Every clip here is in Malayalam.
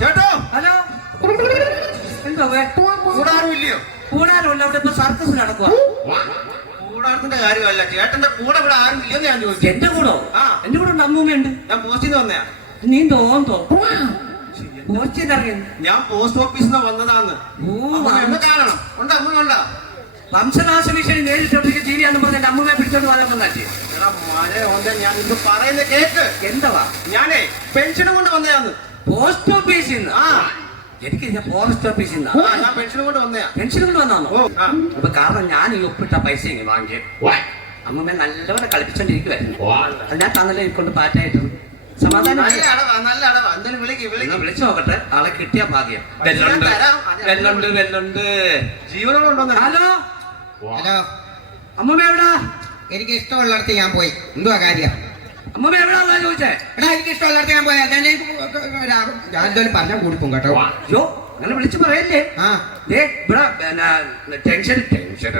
ചേട്ടോ. ഹലോ. എന്താ കൂടാറും ഇല്ലയോ? കൂടാരമല്ല ഇവിടെ ഇപ്പൊ സർക്കസ് നടക്കുക കൂടാരത്തിന്റെ കാര്യമല്ല ചേട്ടന്റെ കൂടെ ഇവിടെ ആരും ഇല്ലെന്ന് ഞാൻ ചോദിച്ചു. എന്റെ കൂടോ? ആ. എന്റെ കൂടെ ഉണ്ട് അമ്മൂമ്മയുണ്ട് ഞാൻ പോസ്റ്റിൽ നിന്ന് വന്നയാ. നീ തോന്തോ പോസ്റ്റ് അറിയുന്നു ഞാൻ പോസ്റ്റ് ഓഫീസിൽ നിന്ന് വന്നതാന്ന്. എന്നെ കാണണം. ഉണ്ടോ അമ്മ ഉണ്ടോ? വംശനാശ ഭീഷണി നേരിട്ടൊക്കെ ജീവിയാന്ന് പറഞ്ഞ എന്റെ അമ്മൂമ്മയെ പിടിച്ചോണ്ട് പോകാൻ വന്നാച്ചി മഴ ഉണ്ട് ഞാൻ ഇത് പറയുന്ന കേക്ക്. എന്തവാ ഞാനേ പെൻഷനും കൊണ്ട് വന്നയാന്ന് പോസ്റ്റ് ഓഫീസിൽ നിന്ന് ആ. എനിക്ക് ഞാൻ ഫോറസ്റ്റ് ഓഫീസിൽ ആ, നിന്ന് ഞാൻ പെൻഷനും കൊണ്ട് വന്നയാ. പെൻഷൻ കൊണ്ട് വന്നാണോ അപ്പൊ കാരണം ഞാൻ ഈ ഒപ്പിട്ട പൈസ ഇങ്ങനെ വാങ്ങിയ. അമ്മമ്മ നല്ലവരെ കളിപ്പിച്ചോണ്ടിരിക്കുവായിരുന്നു. അത് ഞാൻ തന്നല്ലേ കൊണ്ട് പാറ്റായിട്ട്? സമാധാനം വിളിച്ചു നോക്കട്ടെ. ആളെ കിട്ടിയ ഭാഗ്യം. വെല്ലുണ്ട്. വെല്ലുണ്ട് വെല്ലുണ്ട്. ഹലോ? ഹലോ. അമ്മമ്മ എവിടാ? എനിക്ക് ഇഷ്ടമുള്ളിടത്ത് ഞാൻ പോയി. എന്തുവാ കാര്യം? അമ്മമ്മ എവിടാ ചോദിച്ചേ? എടാ എനിക്ക് ഇഷ്ടമുള്ളിടത്ത് ഞാൻ പോയി. ഞാൻ ഞാൻ എന്തായാലും പറഞ്ഞാൽ കൂടിപ്പോ കേട്ടോ. അയ്യോ അങ്ങനെ വിളിച്ചു പറയല്ലേ? ആ. ദേ ഇവിടെ ടെൻഷൻ ടെൻഷൻ.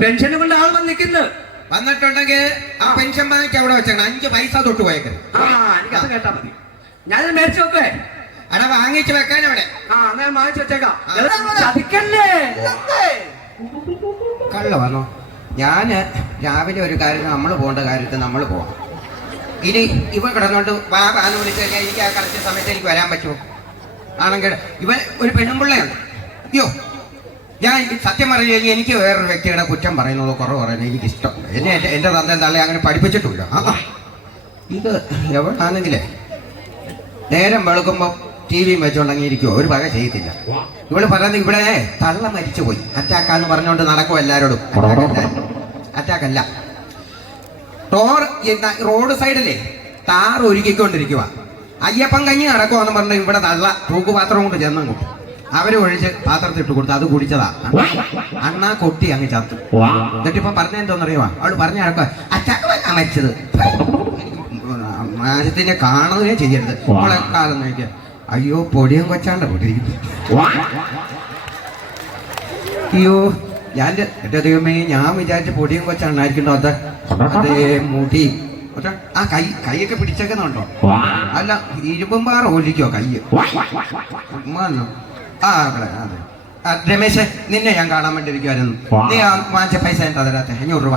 പെൻഷൻ കൊണ്ട് ആൾ വന്ന് നിൽക്കുന്നു വന്നിട്ടുണ്ടെങ്കിൽ ആ പെൻഷൻ ബാങ്ക് അവിടെ വെച്ചേക്കണം. അഞ്ച് പൈസ തൊട്ട് പോയേക്കരുത്. ആ എനിക്കത് കേട്ടാ മതി. ഞാൻ മേടിച്ചു നോക്കേ അവിടെ വാങ്ങിച്ചു വെക്കാൻ അവിടെ. ആ എന്നാ വാങ്ങിച്ചു വെച്ചേക്കാം. ചതിക്കല്ലേ? കള്ള വന്നോ ഞാൻ രാവിലെ ഒരു കാര്യത്തിന് നമ്മൾ പോകേണ്ട കാര്യത്തിൽ നമ്മൾ പോവാം. ഇനി ഇവ കിടന്നോണ്ട് വാ വാന്ന് വിളിച്ചു കഴിഞ്ഞാൽ എനിക്ക് ആ കറക്റ്റ് സമയത്ത് എനിക്ക് വരാൻ പറ്റുമോ? ആണെങ്കിൽ ഇവ ഒരു പെണ്ണുമ്പിള്ളയാണ്. അയ്യോ ഞാൻ സത്യം പറഞ്ഞു കഴിഞ്ഞാൽ എനിക്ക് വേറൊരു വ്യക്തിയുടെ കുറ്റം പറയുന്നത് കുറവ് പറയുന്നത് എനിക്ക് ഇഷ്ടം എന്നെ എന്റെ എന്റെ തന്തൻ തള്ളെ അങ്ങനെ പഠിപ്പിച്ചിട്ടില്ല ആ. ഇത് എവിടാണെങ്കിലേ? നേരം വെളുക്കുമ്പോൾ ടി വിയും വെച്ചുകൊണ്ടെങ്കിയിരിക്കുമോ ഒരു പക ചെയ്യത്തില്ല. ഇവൾ പറയുന്നത് ഇവിടെ തള്ള മരിച്ചുപോയി. അറ്റാക്കാന്ന് പറഞ്ഞുകൊണ്ട് നടക്കും എല്ലാരോടും. അറ്റാക്ക് അല്ല. ടോർ റോഡ് സൈഡിലെ താർ ഒരുക്കിക്കൊണ്ടിരിക്കുക അയ്യപ്പൻ കഞ്ഞി നടക്കുമെന്ന് പറഞ്ഞു ഇവിടെ തള്ള തൂക്കുപാത്രം കൊണ്ട് ചെന്നും കൊണ്ടു അവർ ഒഴിച്ച് പാത്രത്തിൽ ഇട്ട് കൊടുത്തു അത് കുടിച്ചതാ. അണ്ണാ കൊട്ടി അങ്ങ് ചത്തു. എന്നിട്ട് ഇപ്പൊ പറഞ്ഞ എന്തോന്നറിയുവാ? അവൾ പറഞ്ഞ നടക്കുക വന്നാ മരിച്ചത്. മാസത്തിനെ കാണുകയും ചെയ്യരുത്. നമ്മളെ കാലം നോക്കിയ. അയ്യോ പൊടിയും കൊച്ചാണ്ട പൊടിയും അയ്യോ ഞാൻ എന്റെ ദൈവമേ ഞാൻ വിചാരിച്ച പൊടിയും കൊച്ചാണ്ടായിരിക്കണ്ടോ അത്. അതേ മുടി. ആ കൈ കൈയൊക്കെ പിടിച്ചേക്കുന്നുണ്ടോ? അല്ല ഇരുമ്പുംപാറ ഒഴിക്കോ കൈ? ആ അവിടെ, അതെ. ആ, രമേശ് നിന്നെ ഞാൻ കാണാൻ വേണ്ടി ഇരിക്കുവായിരുന്നു. നീ ആ വാങ്ങിച്ച പൈസ എന്താ തരാത്ത? അഞ്ഞൂറ് രൂപ.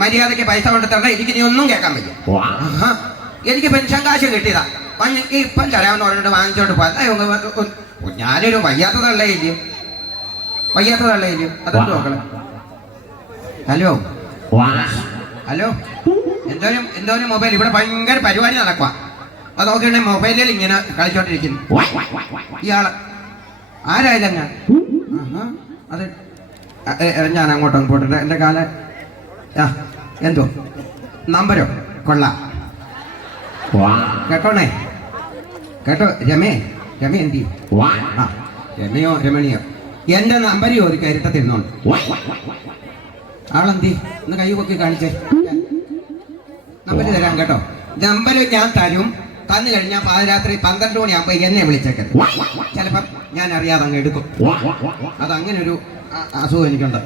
മര്യാദയ്ക്ക് പൈസ കൊണ്ട് തരണ്ട എനിക്ക് നീ ഒന്നും കേൾക്കാൻ വയ്യ എനിക്ക് പെൻഷൻ കാശ് കിട്ടിയതാ. എനിക്ക് ഇപ്പം തരാമെന്ന് പറഞ്ഞിട്ട് വാങ്ങിച്ചോണ്ട് പോകാം അയ്യോ, ഒന്ന് വന്ന് ഒന്ന് ഞാനൊരു വയ്യാത്തതല്ലേ തള്ളയില്ലയോ വയ്യാത്തതല്ലേ തള്ളയില്ലയോ അതൊന്നും നോക്കണം ഹലോ? ഹലോ? എന്തോരം എന്തോരം മൊബൈൽ ഇവിടെ ഭയങ്കര പരിപാടി നടക്കുക അത് നോക്കിയിട്ടുണ്ടെങ്കിൽ മൊബൈലിൽ ഇങ്ങനെ കളിച്ചോണ്ടിരിക്കുന്നു. ഇയാൾ. അത് എ, എ, ഞാൻ അങ്ങോട്ടും പോട്ടെ. എന്റെ കാല. ആ എന്തോ? നമ്പരോ? കൊള്ളാം. കേട്ടോണേ? കേട്ടോ? രമേ? രമേ എന്തി ആ രമയോ രമണിയോ? എന്റെ നമ്പർ ചോദിക്കുക ഇരുട്ടത്തിരുന്നോണ്ട് ആളെന്തി ഒന്ന് കൈ പൊക്കി കാണിച്ചേ. നമ്പർ തരാം കേട്ടോ. നമ്പർ ഞാൻ തരും. തന്നു കഴിഞ്ഞാൽ പാതിരാത്രി പന്ത്രണ്ട് മണിയാകുമ്പോൾ എന്നെ വിളിച്ചേക്കരുത് ചിലപ്പം ഞാൻ അറിയാതെ അങ്ങ് എടുക്കും. അത് അങ്ങനെ ഒരു അസുഖം എനിക്കുണ്ട്.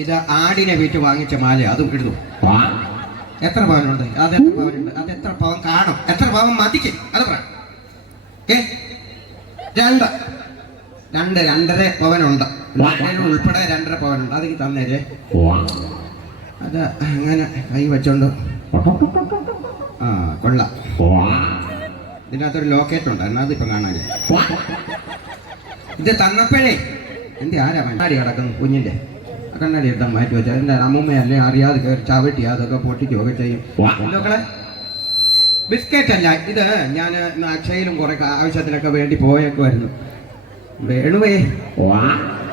ഇത് ആടിനെ വീട്ടിൽ വാങ്ങിച്ച മാല അതും ഇടുന്നു. എത്ര പവനുണ്ട്? അത് എത്ര പവനുണ്ട്? അത് എത്ര പവൻ കാണും? എത്ര പവൻ മതിക്കും? അത് പറ. ഏ? രണ്ട്. രണ്ട് രണ്ടര പവനുണ്ട്. ഉൾപ്പെടെ രണ്ടര പവനുണ്ട് അതെനിക്ക് തന്നേരേ. അത് അങ്ങനെ കൈ വെച്ചോണ്ട്. ആ കൊള്ളാം. ഇതിനകത്തൊരു ലോക്കേറ്റ് എന്നാ അതിപ്പം കാണാൻ ഇത് തന്നപ്പോഴേ. എന്റെ ആരാ കണ്ണാടി കിടക്കുന്നു? കുഞ്ഞിന്റെ. ആ കണ്ണാടി എടുത്താൽ മാറ്റി വെച്ചാൽ എന്റെ അമ്മൂമ്മയല്ലേ അറിയാതെ കയറി ചവിട്ടി അതൊക്കെ പൊട്ടിക്കുകയൊക്കെ ചെയ്യും. ഇതൊക്കെ ബിസ്ക്കറ്റ് അല്ല. ഇത് ഞാൻ അക്ഷയിലും കുറെ ആവശ്യത്തിനൊക്കെ വേണ്ടി പോയേക്കുമായിരുന്നു വേണുവേ.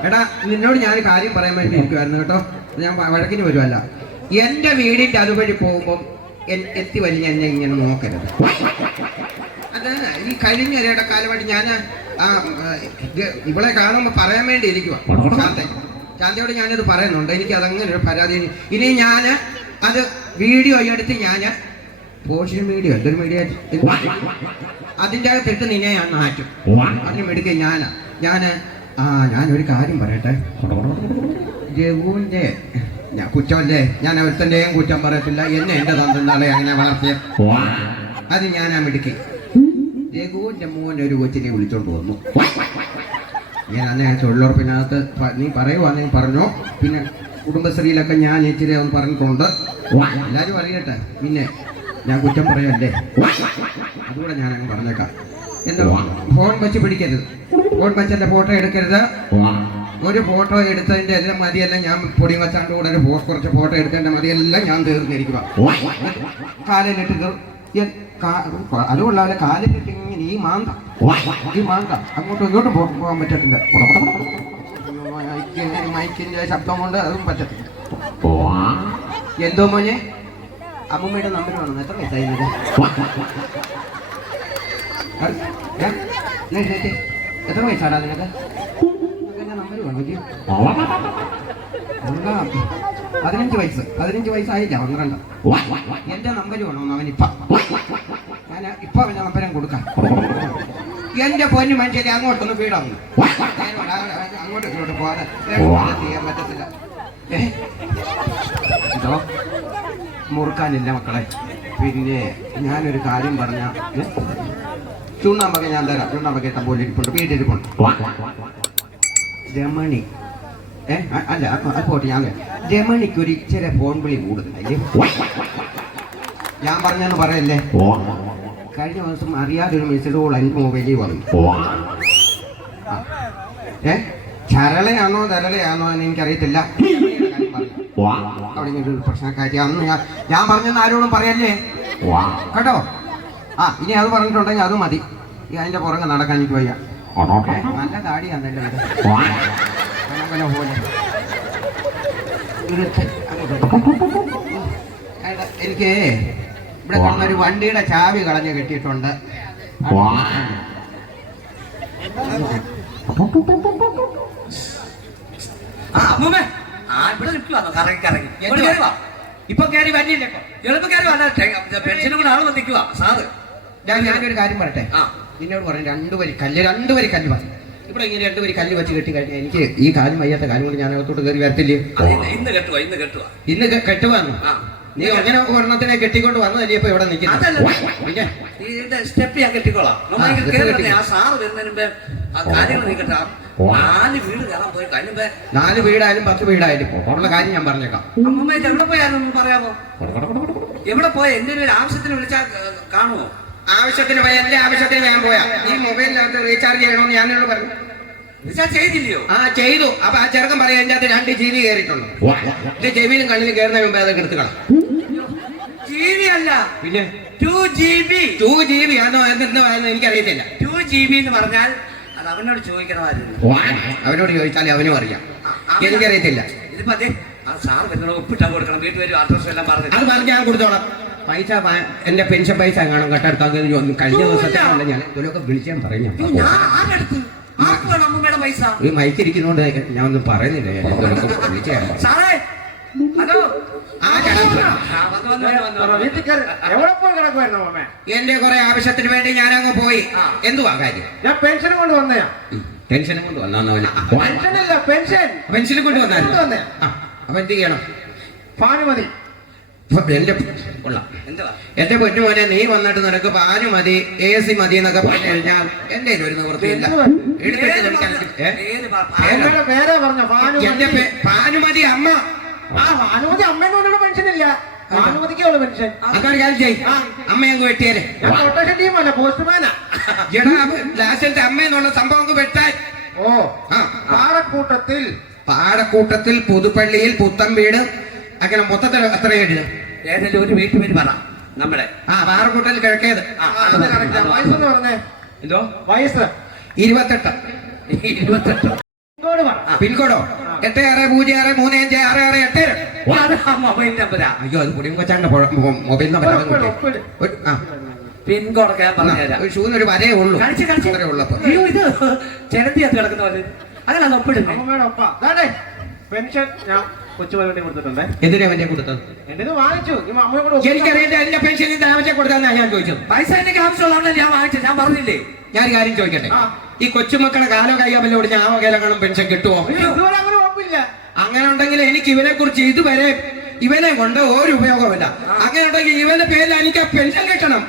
എടാ നിന്നോട് ഞാൻ കാര്യം പറയാൻ വേണ്ടി ഇരിക്കുമായിരുന്നു കേട്ടോ. ഞാൻ വഴക്കിന് വരുമല്ല എന്റെ വീടിന്റെ അതുവഴി പോകുമ്പോൾ എത്തി വലിയ എന്നെ ഇങ്ങനെ നോക്കരുത്. അത് ഈ കഴിഞ്ഞ ഒരിടക്കാലമായിട്ട് ഞാൻ ആ ഇവളെ കാണുമ്പോൾ പറയാൻ വേണ്ടി ഇരിക്കുക ചാന്തയോട് ശാന്തയോട് ഞാനത് പറയുന്നുണ്ട്. എനിക്ക് അതങ്ങനെ ഒരു പരാതി ഇനി ഞാൻ അത് വീഡിയോ എടുത്ത് ഞാൻ സോഷ്യൽ മീഡിയ എന്തൊരു മീഡിയ അതിന്റെ അകത്തിട്ട് നിന്നെ ഞാൻ മാറ്റും. അതിന് മെടുക്കുക ഞാനാ. ഞാൻ ആ ഞാനൊരു കാര്യം പറയട്ടെ? രഘുവിന്റെ ഞാൻ കുറ്റമല്ലേ? ഞാൻ അവരുത്തന്റെയും കുറ്റം പറയത്തില്ല. എന്നെ എന്റെ തന്ത്രനാളെ അങ്ങനെ വളർത്തിയ അത് ആ മിടുക്കി. രഘുവിന്റെ മോൻ ഒരു കൊച്ചിനെ വിളിച്ചോണ്ട് വന്നു. ഞാൻ അന്നേ തൊഴിലുറപ്പിനകത്ത് നീ പറയുവാണെങ്കിൽ പറഞ്ഞോ. പിന്നെ കുടുംബശ്രീയിലൊക്കെ ഞാൻ ഇച്ചിരി ഒന്ന് പറഞ്ഞിട്ടുണ്ട്. എല്ലാരും അറിയട്ടെ. പിന്നെ ഞാൻ കുറ്റം പറയല്ലേ? അതുകൂടെ ഞാൻ അങ്ങ് പറഞ്ഞേക്കാം. എന്താ? ഫോൺ വെച്ച് പിടിക്കരുത്. വെച്ച് ഫോട്ടോ എടുക്കരുത്. ഒരു ഫോട്ടോ എടുത്തതിന്റെ എല്ലാം മതിയല്ല. ഞാൻ പൊടി വച്ചാണ്ട് കൂടെ ഒരു കുറച്ച് ഫോട്ടോ എടുത്തതിന്റെ മതിയെല്ലാം ഞാൻ തീർന്നിരിക്കുക കാലിലിട്ട് അത് എ- കാ- അതുകൊള്ളാതെ കാലിലിട്ട് ഇങ്ങനെ ഈ മാന്ത. ഈ മാന്ത. അങ്ങോട്ടും ഇങ്ങോട്ടും പോകാൻ പറ്റത്തില്ല. മൈക്കിന്റെ മൈക്കിന്റെ ശബ്ദം കൊണ്ട് അതും പറ്റത്തില്ല. എന്തോ മോനെ? അമ്മൂമ്മയുടെ നമ്പർ വേണം. എത്ര വയസ്സായി എത്ര വയസ്സാടാ നിനക്ക് നമ്പർ? പതിനഞ്ച് വയസ്സ്. പതിനഞ്ച് വയസ്സായില്ല. പന്ത്രണ്ട് എന്റെ നമ്പർ വേണമെന്ന് അവനിപ്പ ഞാൻ ഇപ്പൊ അവന്റെ നമ്പരം കൊടുക്കാം. എന്റെ പൊന്നു മനുഷ്യരെ അങ്ങോട്ടൊന്ന് വീടാവുന്നു അങ്ങോട്ട് ഇങ്ങോട്ട് പോകാതെ പറ്റത്തില്ല. മുറുക്കാനില്ല മക്കളെ. പിന്നെ ഞാനൊരു കാര്യം പറഞ്ഞ ചുണ്ണാമ്പൊക്കെ ഞാൻ തരാം. ചുണ്ണാമ്പൊക്കെ ഇഷ്ടം പോലെ ഇരിപ്പുണ്ട്. വീട്ടിരിപ്പുണ്ട് രമണി ഏ അല്ല അത് പോട്ടെ ഞാൻ രമണിക്ക് ഒരു ഇച്ചിരി ഫോൺ വിളി കൂടുതലല്ലേ ഞാൻ പറഞ്ഞെന്ന് പറയല്ലേ? കഴിഞ്ഞ ദിവസം അറിയാതെ ഒരു മെസ്സേജ് കോൾ എനിക്ക് മൊബൈലിൽ വന്നു. ഏ ചരളയാണോ തരളയാണോ എന്ന് എനിക്കറിയത്തില്ല. അവിടെ ഒരു ഞാൻ ഞാൻ പറഞ്ഞെന്ന് ആരോടും പറയല്ലേ? കേട്ടോ? ആ ഇനി അത് പറഞ്ഞിട്ടുണ്ടെങ്കിൽ അത് മതി. ഈ അതിന്റെ പുറകെ നടക്കാൻ എനിക്ക് വയ്യ. നല്ല ഇത് അങ്ങനെ പോലെ. എനിക്ക് ഇവിടെ ഒരു വണ്ടിയുടെ ചാവി കളഞ്ഞ് കെട്ടിയിട്ടുണ്ട്. ഇപ്പൊ കയറി വന്നില്ലേ ഇപ്പൊ? എളുപ്പം കയറി വന്ന പെൻഷനും കൂടെ ആൾ വന്നിക്കുക സാറ്. ഞാൻ ഞാനൊരു കാര്യം പറയട്ടെ? ആ. നിന്നോട് പറഞ്ഞു രണ്ടു വരി കല്ല് രണ്ടു വരി കല്ല് പറഞ്ഞു ഇവിടെ ഇങ്ങനെ രണ്ടു വരി കല്ല് വെച്ച് കെട്ടി കഴിഞ്ഞാൽ എനിക്ക് ഈ കാലും വയ്യാത്ത കാലം കൊണ്ട് ഞാൻ അകത്തോട്ട് കയറി വരത്തില്ലേ? ഇന്ന് കെട്ടുവാ ഇന്ന് കെട്ടുവാ. ഇന്ന് കെട്ടുവാന്നു നീ അങ്ങനെ ഒരെണ്ണത്തിനെ കെട്ടിക്കൊണ്ട് വന്നതല്ലേ ഇപ്പൊ ഇവിടെ നിൽക്കുന്നത്? സ്റ്റെപ്പ് ഞാൻ കെട്ടിക്കോളാം. ആ, സാറ് വരുന്നതിന് മുമ്പേ ആ കാര്യങ്ങൾ നീ കെട്ടാം. നാല് വീട് കയറാൻ പോയി. കഴിഞ്ഞ നാല് വീടായാലും പത്ത് വീടായാലും ഉള്ള കാര്യം ഞാൻ പറഞ്ഞേക്കാം. അമ്മമ്മ എവിടെ പോയാലും പറയാമോ? എവിടെ പോയ? എന്തെങ്കിലും ഒരു ആവശ്യത്തിന് വിളിച്ചാൽ കാണുമോ? ആവശ്യത്തിന് പോയ എന്റെ ആവശ്യത്തിന് ഞാൻ പോയാ. ഈ മൊബൈലിനകത്ത് റീചാർജ് ചെയ്യണമെന്ന് ഞാനോട് പറഞ്ഞു. റീചാർജ് ചെയ്തില്ലയോ? ആ ചെയ്തു. അപ്പൊ ആ ചെറുക്കൻ പറയാം എന്റെ അകത്ത് രണ്ട് ജി ബി കയറിയിട്ടുണ്ട് എന്റെ ചെവിയിലും കണ്ണിലും കയറുന്ന മുമ്പ് അതൊക്കെ എടുത്തുകളാം ജി ബി അല്ല. പിന്നെ? Two G B two G B ആണോ? എന്തെന്ന് എനിക്കറിയത്തില്ല. ടു ജി ബി എന്ന് പറഞ്ഞാൽ അത് അവനോട് ചോദിക്കണമായിരുന്നു. അവനോട് ചോദിച്ചാലേ അവനും അറിയാം. എനിക്കറിയത്തില്ല. ഇതിപ്പോ അതെ ആ സാർ വരുന്നോട് ഒപ്പിട്ടാ കൊടുക്കണം. വീട്ടിൽ വരും അഡ്രസ് എല്ലാം പറഞ്ഞു അത് പറഞ്ഞ് ഞാൻ കൊടുത്തോളാം. പൈസ എന്റെ പെൻഷൻ പൈസ കാണും കട്ടെടുത്താൽ കഴിഞ്ഞ ദിവസത്തെ ഞാൻ. ഇതിലൊക്കെ വിളിച്ചാൻ പറഞ്ഞു ഈ മൈക്കിരിക്കുന്നോണ്ട് ഞാൻ ഒന്നും പറയുന്നില്ല ഞാൻ വിളിച്ചാൽ ഹലോ. വന്നു, വന്നു, വന്നു, വന്നു. എന്റെ കുറെ ആവശ്യത്തിന് വേണ്ടി ഞാൻ ഞാനങ്ങ് പോയി. എന്തുവാ കാര്യം? ഞാൻ പെൻഷൻ കൊണ്ട് വന്നയാ പെൻഷൻ കൊണ്ട് വന്നവന് പെൻഷൻ പെൻഷൻ. പെൻഷനും കൊണ്ട് വന്നായിരുന്നു. അപ്പൊ എന്ത് ചെയ്യണം? ഭാനുമതി. ഇപ്പൊ എന്റെ കൊള്ളാം. എന്റെ പൊന്നുമോനെ നീ വന്നിട്ട് നിനക്ക് പാൽ മതി എ സി മതി എന്നൊക്കെ പറഞ്ഞു കഴിഞ്ഞാൽ എന്റെ ഒരു നിവൃത്തിയില്ല എന്റെ പാനുമതി അമ്മ. ആ ഭാനുമതി അമ്മയെന്ന് പറഞ്ഞ പെൻഷൻ ഇല്ല. ഭാനുമതിക്കുള്ള പെൻഷൻ അതൊരു കാര്യം ചെയ് അമ്മ അങ്ങ് വെട്ടിയാലേ ഞാൻ കൊട്ടേഷൻ ടീമല്ല പോസ്റ്റ്മാനാ എടാ ലാസ്റ്റത്തെ അമ്മ എന്നുള്ള സംഭവം വെട്ടാൻ. ഓ. ആ. പാറക്കൂട്ടത്തിൽ പാടക്കൂട്ടത്തിൽ പുതുപ്പള്ളിയിൽ പുത്തൻ വീട്. അങ്ങനെ മൊത്തത്തിൽ എത്ര എഴുതും ഏതെങ്കിലും ഒരു വീട്ടിൽ പേര് പറ. നമ്മുടെ. ആ പാറക്കൂട്ടൽ കിഴക്കേത്? ആ, ആ, അത് correct ആ. വയസ്സെന്ന് പറഞ്ഞേ? എന്തോ? വയസ്സ്. ഇരുപത്തെട്ട്. ഇരുപത്തെട്ട്. ഇങ്ങോട്ട് പറ. ആ, പിൻകോഡോ? എട്ട് ആറ് പൂജ്യം ആറ് മൂന്ന് അഞ്ച് ആറ് ആറ് എട്ട് അത് മൊബൈൽ നമ്പരാ അയ്യോ അത് കുടിയും കൊച്ചാണ്ട് മൊബൈൽ നമ്പർ ഒപ്പിട്. ഒപ്പിട്. ഒരു- ആ. പിൻകോഡൊക്കെ ഞാൻ പറഞ്ഞുതരാം. ഒരു ഷൂന്ന് ഒരു വരേ ഉള്ളൂ. കളിച്ച് കളിച്ച്. അത്രേ ഉള്ളപ്പോ. അയ്യോ ഇത് കിടക്കുന്ന പോലെ. അങ്ങനെ അത് ഒപ്പിടുന്നേ ഒപ്പ പെൻഷൻ ഞാൻ കൊച്ചുപോലെ വേണ്ടി കൊടുത്തിട്ടുണ്ട്. എന്തിനാ അവന്റെ കൊടുത്തത്? എന്റെ വാങ്ങിച്ചു. എന്റെ കൊടുത്താന്നാ ഞാൻ ചോദിച്ചത്. പൈസ എനിക്ക് ആവശ്യമുള്ളതാണ് ഞാൻ വാങ്ങിച്ചത്. ഞാൻ പറഞ്ഞില്ലേ? ഞാൻ കാര്യം ചോദിക്കട്ടെ? ഈ കൊച്ചുമക്കളെ കാലോ കയ്യാമല്ലോട് ഞാൻ വകയിലും പെൻഷൻ കിട്ടുമോ അങ്ങനെ ഉണ്ടെങ്കിൽ എനിക്ക് ഇവനെ കുറിച്ച് ഇതുവരെ ഇവനെ കൊണ്ട് ഒരു ഉപയോഗമില്ല അങ്ങനെ ഉണ്ടെങ്കിൽ ഇവന്റെ പേരിൽ എനിക്ക് പെൻഷൻ കിട്ടണം.